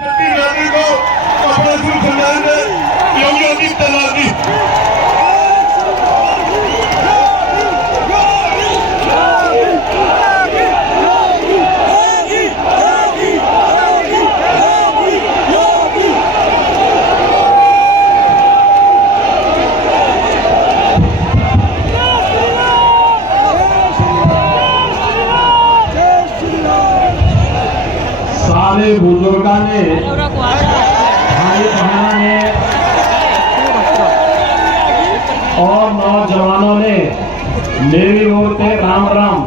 गांधी को अपना सिर्फ सुनाएंगे योगी आदित्यनाथ जी। सारे बुजुर्गों ने, भाई बहनों ने और नौजवानों ने मेरी ओर से राम राम।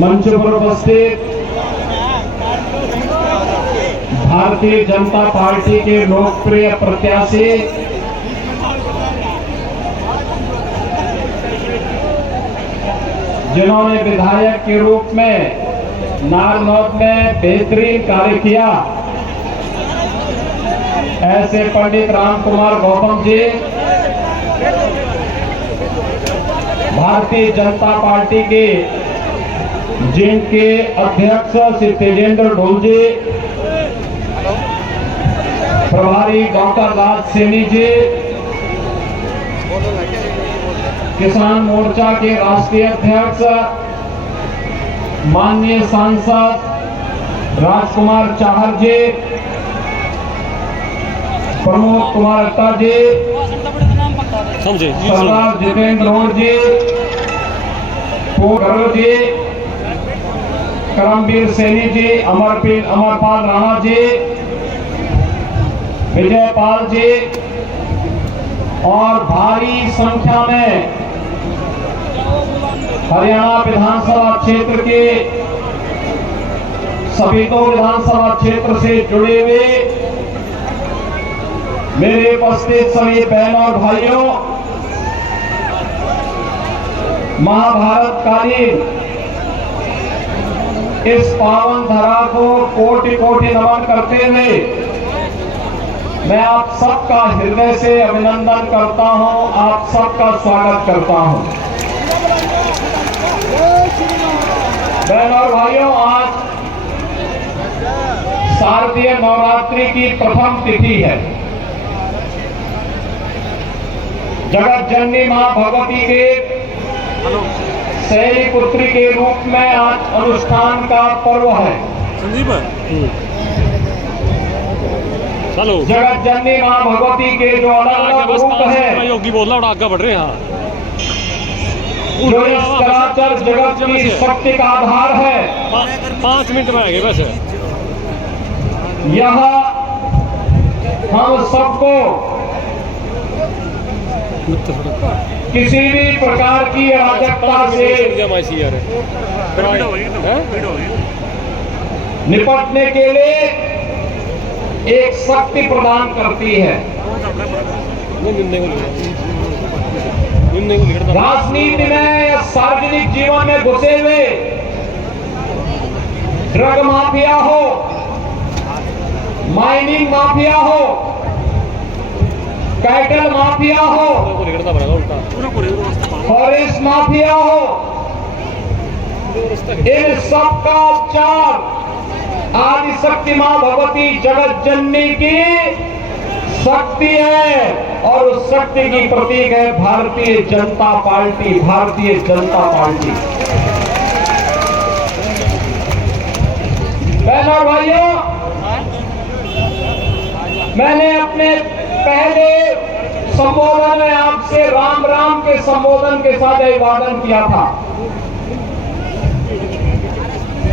मंच पर उपस्थित भारतीय जनता पार्टी के लोकप्रिय प्रत्याशी जिन्होंने विधायक के रूप में नारनौल में बेहतरीन कार्य किया, ऐसे पंडित राम कुमार गौतम जी, भारतीय जनता पार्टी के जिनके अध्यक्ष श्री तेजेंद्र ढोल जी, प्रभारी डॉक्टर राज सैनी जी, किसान मोर्चा के राष्ट्रीय अध्यक्ष माननीय सांसद राजकुमार चाहर जी, प्रमोद कुमार अट्टा जी, सरदार जितेंद्र रोड जी, पोखरो जी, करमवीर सैनी जी, अमरपाल राणा जी, विजयपाल जी और भारी संख्या में हरियाणा विधानसभा क्षेत्र के सभी तो विधानसभा क्षेत्र से जुड़े हुए मेरे उपस्थित सभी बहनों और भाइयों, महाभारत कालीन इस पावन धरा को कोटि कोटि नमन करते हुए मैं आप सबका हृदय से अभिनंदन करता हूं, आप सबका स्वागत करता हूं। बहनों और भाइयों, आज शारदीय नवरात्रि की प्रथम तिथि है। जगत जननी मां भगवती के शैली पुत्री के रूप में आज अनुष्ठान का पर्व है। जगत जननी मां भगवती के जो अलग रूप है, योगी बोला और आगे बढ़ रहे हैं, जो इस चराचर जगत की शक्ति का आधार है। 5 मिनट में आएंगे वैसे। यह हम सबको किसी भी प्रकार की अराजकता से निपटने के लिए एक शक्ति प्रदान करती है। राजनीति में या सार्वजनिक जीवन में घुसे हुए ड्रग माफिया हो, माइनिंग माफिया हो, कैटल माफिया हो, फॉरेस्ट माफिया हो, इन सब का उपचार आदि शक्ति मां भगवती जगत जननी की शक्ति है और उस शक्ति की प्रतीक है भारतीय जनता पार्टी। भारतीय जनता पार्टी। बहनों और भाइयों, मैंने अपने पहले संबोधन में आपसे राम राम के संबोधन के साथ अभिवादन किया था।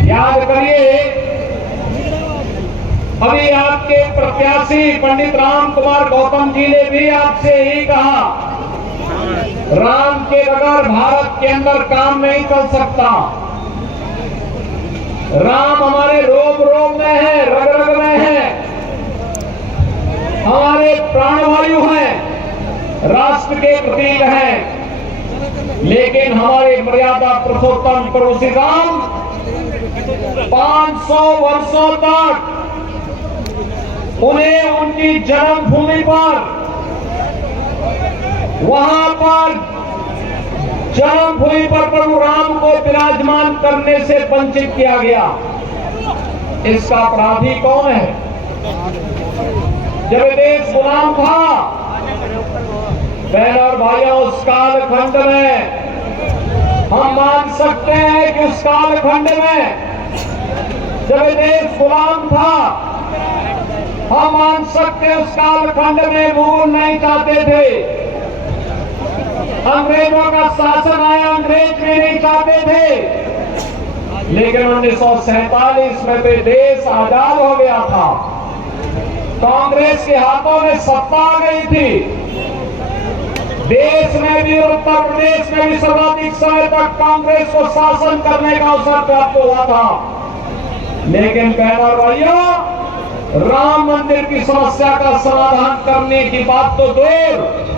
याद करिए, अभी आपके प्रत्याशी पंडित राम कुमार गौतम जी ने भी आपसे यही कहा, राम के बगैर भारत के अंदर काम नहीं चल सकता। राम हमारे रोम रोम में है, रग रग में है, हमारे प्राणवायु हैं, राष्ट्र के प्रतीक हैं। लेकिन हमारे मर्यादा पुरुषोत्तम प्रभु श्री राम 500 वर्षों तक उन्हें उनकी जन्मभूमि पर, वहां पर जन्मभूमि पर प्रभु राम को विराजमान करने से वंचित किया गया। इसका अपराधी कौन है? जब देश गुलाम था, बहन और भाइयों, उस कालखंड में हम मान सकते हैं कि उस कालखंड में जब देश गुलाम था, हम मान सकते हैं उस कालखंड में मुगल नहीं चाहते थे, अंग्रेजों का शासन आया, अंग्रेज भी नहीं चाहते थे। लेकिन 1947 में तो देश आजाद हो गया था, कांग्रेस के हाथों में सत्ता आ गई थी। देश में भी और उत्तर प्रदेश में भी सर्वाधिक समय तक कांग्रेस को शासन करने का अवसर प्राप्त हुआ था। लेकिन बहनों और भाइयों, राम मंदिर की समस्या का समाधान करने की बात तो दूर,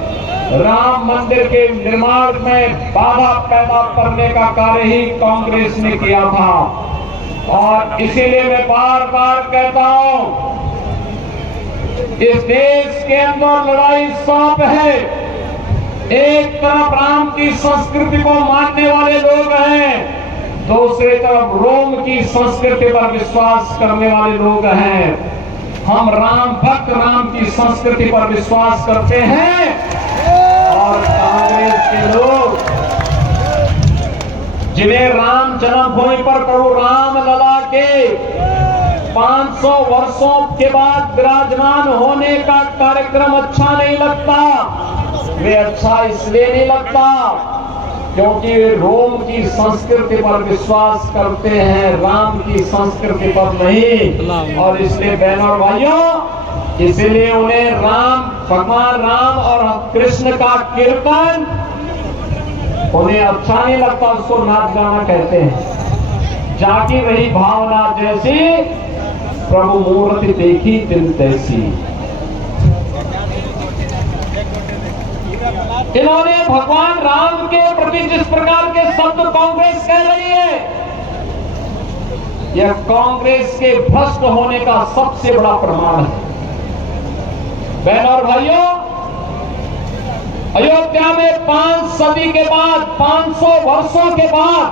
राम मंदिर के निर्माण में बाधा पैदा करने का कार्य ही कांग्रेस ने किया था। और इसीलिए मैं बार बार कहता हूं, इस देश के अंदर लड़ाई सांप है। एक तरफ राम की संस्कृति को मानने वाले लोग हैं, दूसरी तरफ रोम की संस्कृति पर विश्वास करने वाले लोग हैं। हम राम भक्त राम की संस्कृति पर विश्वास करते हैं और कांग्रेस के लोग जिन्हें राम जन्मभूमि पर प्रभु राम लला के 500 वर्षों के बाद विराजमान होने का कार्यक्रम अच्छा नहीं लगता। वे अच्छा इसलिए नहीं लगता क्योंकि वे रोम की संस्कृति पर विश्वास करते हैं, राम की संस्कृति पर नहीं। और इसलिए बहनों और भाइयों, इसलिए उन्हें राम, भगवान राम और कृष्ण का कीर्तन उन्हें अच्छा नहीं लगता, उसको नाच गाना कहते हैं। जाकी रही भावना जैसी, प्रभु मूर्ति देखी दिल तैसी। इन्होंने भगवान राम के प्रति जिस प्रकार के शब्द कांग्रेस कह रही है, यह कांग्रेस के भ्रष्ट होने का सबसे बड़ा प्रमाण है। बहनों और भाइयों, अयोध्या में 5 सदी के बाद, 500 वर्षों के बाद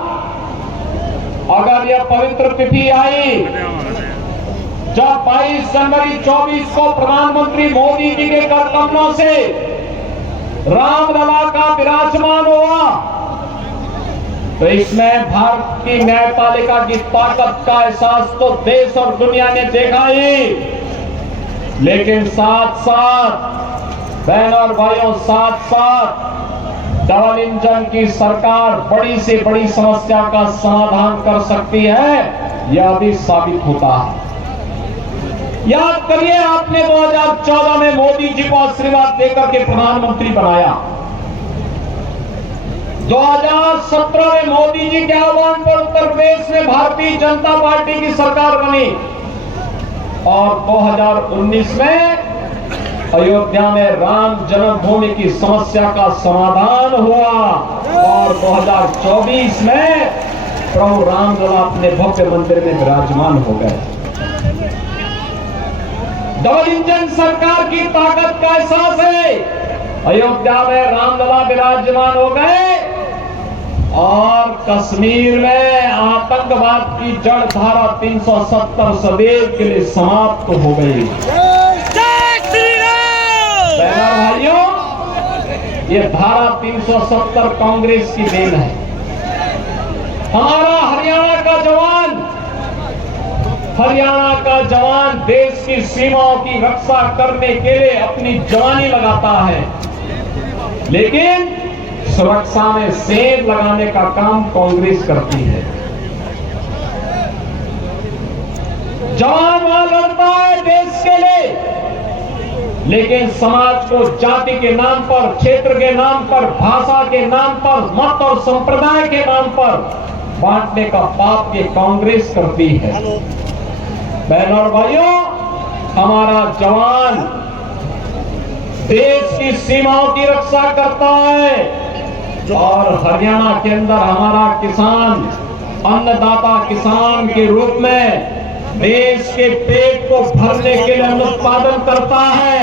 अगर यह पवित्र तिथि आई, जब 22 जनवरी 24 को प्रधानमंत्री मोदी जी के कर कमलों से रामलला का विराजमान हुआ, तो इसमें भारत की न्यायपालिका की ताकत का एहसास तो देश और दुनिया ने देखा ही। लेकिन साथ साथ बहनों और भाइयों, साथ साथ डबल इंजन की सरकार बड़ी से बड़ी समस्या का समाधान कर सकती है, यह भी साबित होता है। याद करिए, आपने 2014 में मोदी जी को आशीर्वाद देकर के प्रधानमंत्री बनाया। 2017 में मोदी जी के आह्वान पर उत्तर प्रदेश में भारतीय जनता पार्टी की सरकार बनी और 2019 में अयोध्या में राम जन्मभूमि की समस्या का समाधान हुआ और 2024 में प्रभु रामलला अपने भव्य मंदिर में विराजमान हो गए। डबल इंजन सरकार की ताकत का एहसास है। अयोध्या में रामलला विराजमान हो गए और कश्मीर में आतंकवाद की जड़ धारा 370 सदैव के लिए समाप्त हो गई। भाइयों, ये धारा 370 कांग्रेस की देन है। हमारा हरियाणा का जवान देश की सीमाओं की रक्षा करने के लिए अपनी जवानी लगाता है, लेकिन सुरक्षा में सेंध लगाने का काम कांग्रेस करती है। जवान वहां लड़ता है देश के लिए, लेकिन समाज को जाति के नाम पर, क्षेत्र के नाम पर, भाषा के नाम पर, मत और संप्रदाय के नाम पर बांटने का पाप ये कांग्रेस करती है। बहनों और भाइयों, हमारा जवान देश की सीमाओं की रक्षा करता है और हरियाणा के अंदर हमारा किसान, अन्नदाता किसान के रूप में देश के पेट को भरने के लिए अन्न उत्पादन करता है,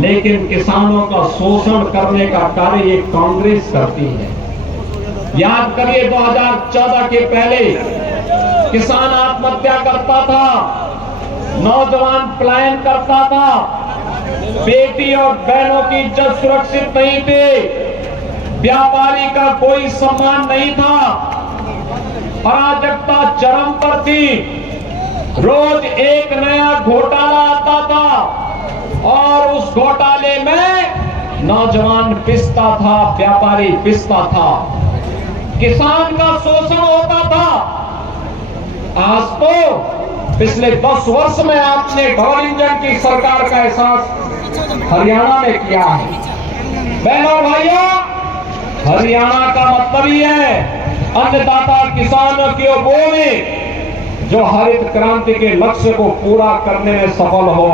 लेकिन किसानों का शोषण करने का कार्य ये कांग्रेस करती है। याद करिए 2014 के पहले किसान आत्महत्या करता था, नौजवान पलायन करता था, बेटी और बहनों की इज्जत सुरक्षित नहीं थी, व्यापारी का कोई सम्मान नहीं था, अराजकता चरम पर थी, रोज एक नया घोटाला आता था और उस घोटाले में नौजवान पिसता था, व्यापारी पिसता था, किसान का शोषण होता था। आज तो पिछले 10 वर्ष में आपने डबल इंजन की सरकार का एहसास हरियाणा में किया है। बहनों और भाइयों, हरियाणा का मतलब ही है अन्नदाता किसानों की वो में जो हरित क्रांति के लक्ष्य को पूरा करने में सफल हो।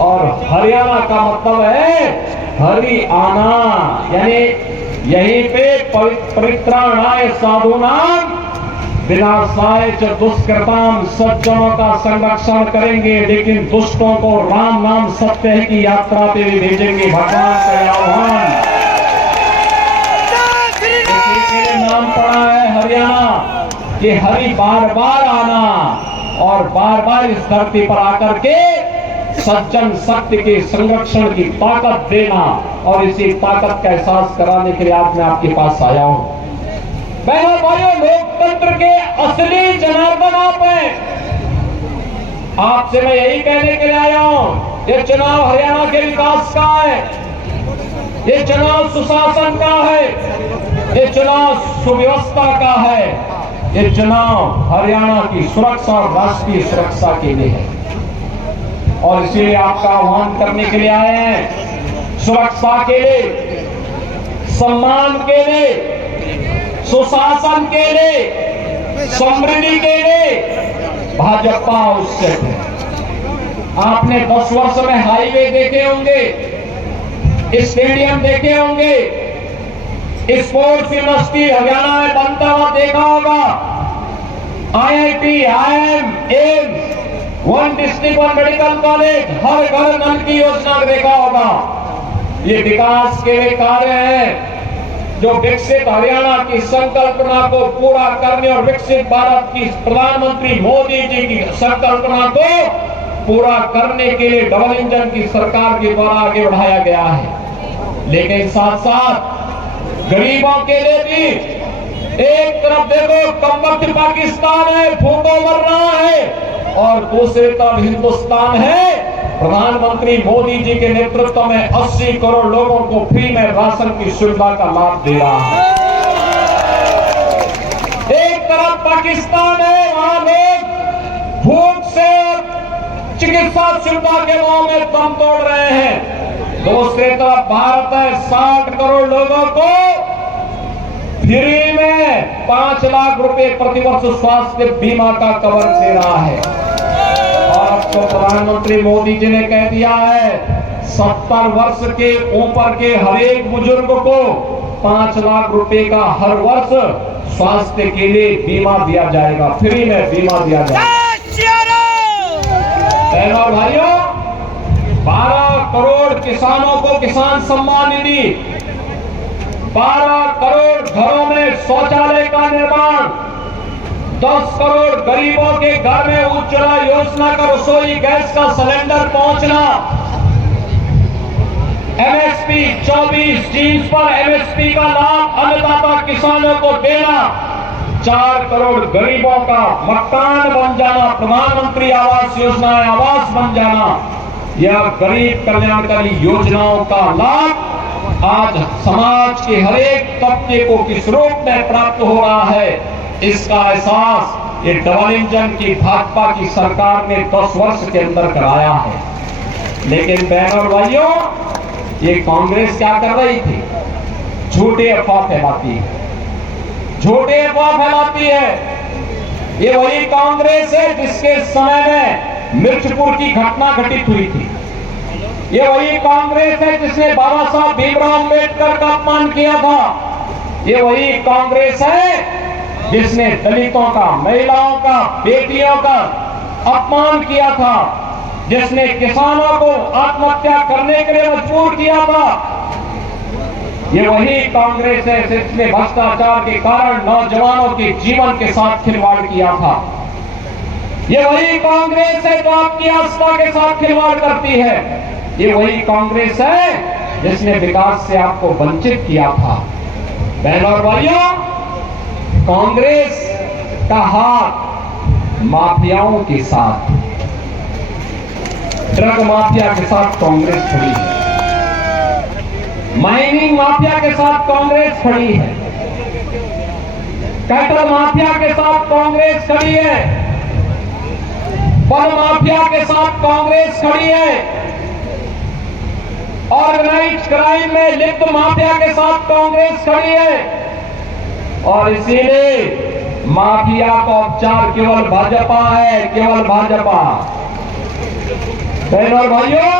और हरियाणा का मतलब है हरियाणा, यानी यहीं पे परित्राणाय साधूनाम विनाशाय च दुष्कृताम, सज्जनों का संरक्षण करेंगे लेकिन दुष्टों को राम नाम सत्य है की यात्रा पे भी भेजेंगे। भगवान का आह्वान, नाम पड़ा है हरियाणा कि हरि बार बार आना और बार बार इस धरती पर आकर के सज्जन सत्य के संरक्षण की ताकत देना, और इसी ताकत का एहसास कराने के लिए आज मैं आपके पास आया हूं। बहनों भाइयों, लोकतंत्र के असली जनार्दन आप हैं। आपसे मैं यही कहने के लिए आया हूं, ये चुनाव हरियाणा के विकास का है, ये चुनाव सुशासन का है, ये चुनाव सुव्यवस्था का है, ये चुनाव हरियाणा की सुरक्षा और राष्ट्रीय सुरक्षा के लिए है। और इसलिए आपका आह्वान करने के लिए आए हैं, सुरक्षा के लिए, सम्मान के लिए, सुशासन के लिए, समृद्धि के लिए भाजपा उससे है। आपने 10 वर्ष में हाईवे देखे होंगे, स्टेडियम देखे होंगे, स्पोर्ट्स यूनिवर्सिटी हरियाणा में बनता हुआ देखा होगा, IIT, IIM, AIIMS, 1 district 1 medical college, हर घर नल की योजना देखा होगा। ये विकास के कार्य हैं जो विकसित हरियाणा की संकल्पना को पूरा करने और विकसित भारत की प्रधानमंत्री मोदी जी की संकल्पना को पूरा करने के लिए डबल इंजन की सरकार के द्वारा आगे बढ़ाया गया है। लेकिन साथ साथ गरीबों के लिए भी, एक तरफ देखो कमबख्त पाकिस्तान है, भूखों मर रहा है, और दूसरी तरफ हिंदुस्तान है, प्रधानमंत्री मोदी जी के नेतृत्व में 80 करोड़ लोगों को फ्री में राशन की सुविधा का लाभ दे रहा है। एक तरफ पाकिस्तान है, वहां लोग भूख से चिकित्सा सुविधा के नाम में दम तोड़ रहे हैं। दूसरी तरफ भारत है, 60 करोड़ लोगों को फ्री में 5 लाख रुपए प्रतिवर्ष स्वास्थ्य बीमा का कवर दे रहा है। और अब तो प्रधानमंत्री मोदी जी ने कह दिया है 70 वर्ष के ऊपर के हर एक बुजुर्ग को 5 लाख रुपए का हर वर्ष स्वास्थ्य के लिए बीमा दिया जाएगा, फ्री में बीमा दिया जाएगा। बहनों और भाइयों, 12 करोड़ किसानों को किसान सम्मान निधि, 12 करोड़ घरों में शौचालय का निर्माण, 10 करोड़ गरीबों के घर में उज्ज्वला योजना का रसोई गैस का सिलेंडर पहुंचना, MSP 24 जीन्स पर MSP का लाभ अन्नदाता किसानों को देना, 4 करोड़ गरीबों का मकान बन जाना, प्रधानमंत्री आवास योजना आवास बन जाना, यह गरीब कल्याणकारी योजनाओं का लाभ आज समाज के हर एक तबके को किस रूप में प्राप्त हो रहा है, इसका एहसास ये डबल इंजन की भाजपा की सरकार ने 10 वर्ष के अंदर कराया है। लेकिन बहनों और भाइयों, ये कांग्रेस क्या कर रही थी? झूठे अफवाह फैलाती है, झूठे अफवाह फैलाती है। ये वही कांग्रेस है जिसके समय में मिर्चपुर की घटना घटित हुई थी। ये वही कांग्रेस है जिसने बाबा साहब भीमराव अम्बेडकर का अपमान किया था। ये वही कांग्रेस है जिसने दलितों का, महिलाओं का, बेटियों का अपमान किया था, जिसने किसानों को आत्महत्या करने के लिए मजबूर किया था। ये वही कांग्रेस है जिसने भ्रष्टाचार के कारण नौजवानों के जीवन के साथ खिलवाड़ किया था। ये वही कांग्रेस है जो आपकी आस्था के साथ खिलवाड़ करती है। ये वही कांग्रेस है जिसने विकास से आपको वंचित किया था। बहनों और भाइयों, कांग्रेस का हाथ माफियाओं के साथ, ड्रग माफिया के साथ कांग्रेस खड़ी है, माइनिंग माफिया के साथ कांग्रेस खड़ी है, कैटल माफिया के साथ कांग्रेस खड़ी है, फल माफिया के साथ कांग्रेस खड़ी है, ऑर्गेनाइज्ड क्राइम में लिप्त माफिया के साथ कांग्रेस खड़ी है। और इसीलिए माफिया का उपचार केवल भाजपा है, केवल भाजपा। बहनों और भाइयों,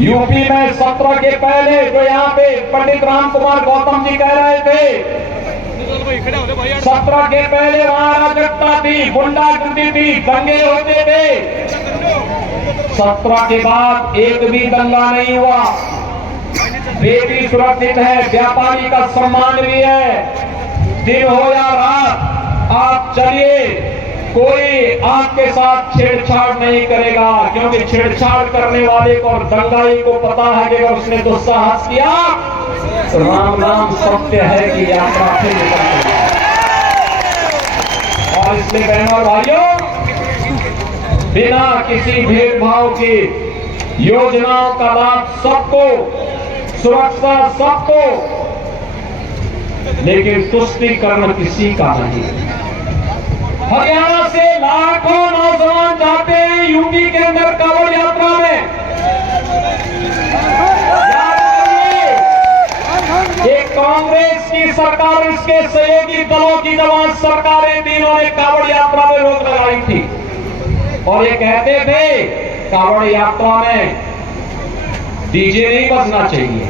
यूपी में 17 के पहले जो यहाँ पे पंडित राम कुमार गौतम जी कह रहे थे, 17 के पहले वहां अराजकता थी, गुंडागर्दी थी, दंगे होते थे। 17 के बाद एक भी दंगा नहीं हुआ। बेटी सुरक्षित है, व्यापारी का सम्मान भी है। दिन हो या रात आप चलिए, कोई आपके साथ छेड़छाड़ नहीं करेगा, क्योंकि छेड़छाड़ करने वाले को और दंगाई को पता है कि अगर उसने दुस्साहस किया तो राम नाम सत्य है कि यात्रा से निकल जाएगी। और इसलिए बहनों और भाइयों, बिना किसी भेदभाव के योजनाओं का लाभ सबको, सुरक्षा सबको, लेकिन तुष्टीकरण किसी का नहीं। हरियाणा से लाखों नौजवान जाते हैं यूपी के अंदर कांवड़ यात्रा में। ये कांग्रेस की सरकार, इसके सहयोगी दलों की जब सरकारें थी, इन्होंने कांवड़ यात्रा में रोक लगाई थी और ये कहते थे कांवड़ यात्रा में डीजे नहीं बजना चाहिए।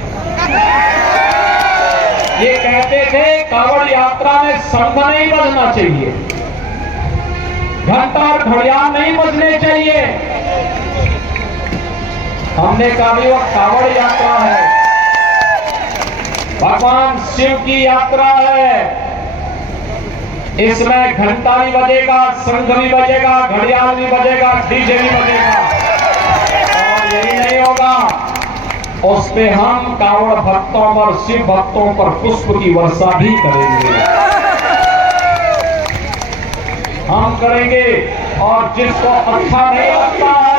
ये कहते थे कांवड़ यात्रा में शंख नहीं बजना चाहिए, घंटा और घड़ियाल नहीं बजने चाहिए। हमने कहा भी वह कांवड़ यात्रा है, भगवान शिव की यात्रा है, इसमें घंटा भी बजेगा, शंख भी बजेगा, घड़ियाल भी बजेगा, डीजे भी बजेगा। और यही नहीं होगा, उस पे हम कांवड़ भक्तों पर, शिव भक्तों पर पुष्प की वर्षा भी करेंगे, हम करेंगे। और जिसको अच्छा नहीं लगता है,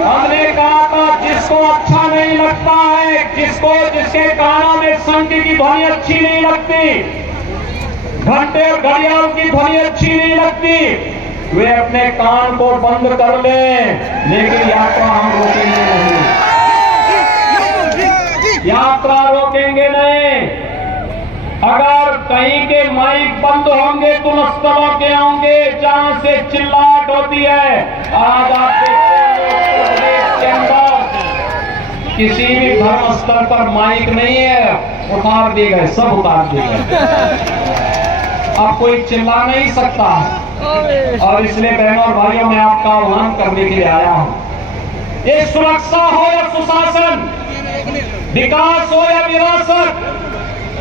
हमने कहा था जिसको अच्छा नहीं लगता है, जिसके कानों में शंख की ध्वनि अच्छी नहीं लगती, घंटे और घड़ियाल की ध्वनि अच्छी नहीं लगती, वे अपने कान को बंद कर लें, लेकिन यात्रा हम रोकेंगे नहीं, यात्रा रोकेंगे नहीं। अगर कहीं के माइक बंद होंगे तो स्थलों के होंगे जहां से चिल्लाहट होती है। आज आप के अंदर किसी भी धर्म स्थल पर माइक नहीं है, उतार दिए गए, सब उतार दिए गए, अब कोई चिल्ला नहीं सकता। और इसलिए बहनों और भाइयों, मैं आपका आह्वान करने के लिए आया हूं। ये सुरक्षा हो या सुशासन, विकास हो या विरासत,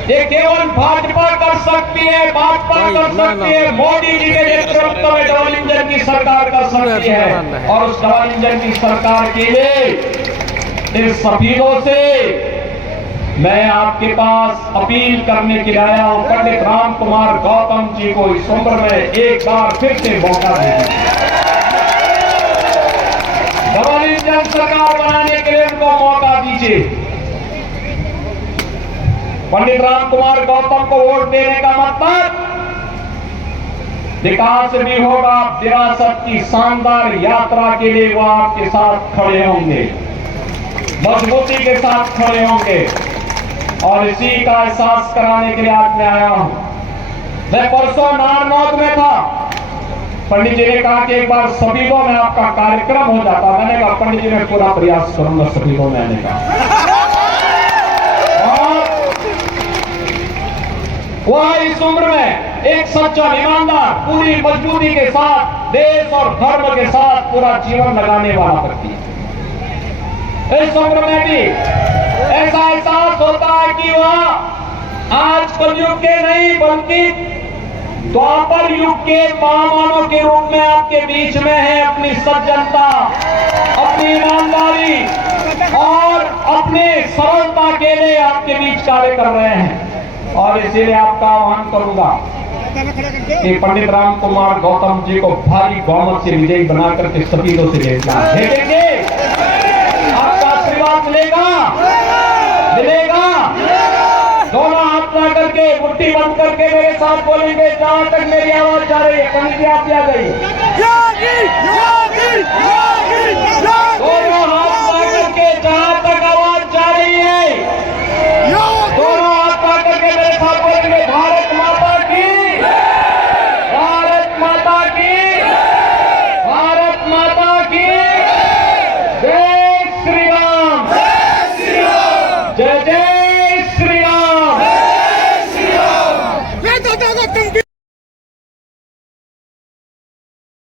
ये केवल भाजपा कर सकती है, भाजपा कर सकती है, मोदी जी के नेतृत्व में डबल इंजन की सरकार कर सकती है। और उस डबल इंजन की सरकार के लिए इस सफीरों से मैं आपके पास अपील करने के लिए आया हूं। पंडित राम कुमार गौतम जी को इस उम्र में एक बार फिर से मौका दीजिए, डबल इंजन सरकार बनाने के लिए उनको मौका दीजिए। पंडित राम कुमार गौतम को वोट देने का मतलब विकास भी होगा, विरासत की शानदार यात्रा के लिए वो आपके साथ खड़े होंगे, मजबूती के साथ खड़े होंगे। और इसी का एहसास कराने के लिए आज मैं आया हूं। मैं परसों नारनौद में था, पंडित जी ने कहा कि एक बार सफीदों में आपका कार्यक्रम हो जाता। मैंने कहा पंडित जी मैं पूरा प्रयास करूंगा सफीदों में आने का। वह इस उम्र में एक सच्चा ईमानदार, पूरी मजबूती के साथ, देश और धर्म के साथ पूरा जीवन लगाने वाला व्यक्ति। इस उम्र में भी ऐसा एहसास होता है कि वह आज कलयुग के नहीं बल्कि द्वापर युग के महामानव के रूप में आपके बीच में है। अपनी सज्जनता, अपनी ईमानदारी और अपने सरलता के लिए आपके बीच कार्य कर रहे हैं। और इसीलिए आपका आह्वान करूंगा कि पंडित राम कुमार गौतम जी को भारी बहुमत से विजयी बना करके सतीलों से भेजना भेजेंगे। आपका आशीर्वाद मिलेगा, मिलेगा। दोनों हाथ ला करके मुट्ठी बंद करके मेरे साथ बोलेंगे, जहां तक मेरी आवाज जा रही है। पंडित जी आप भी आ जाइए।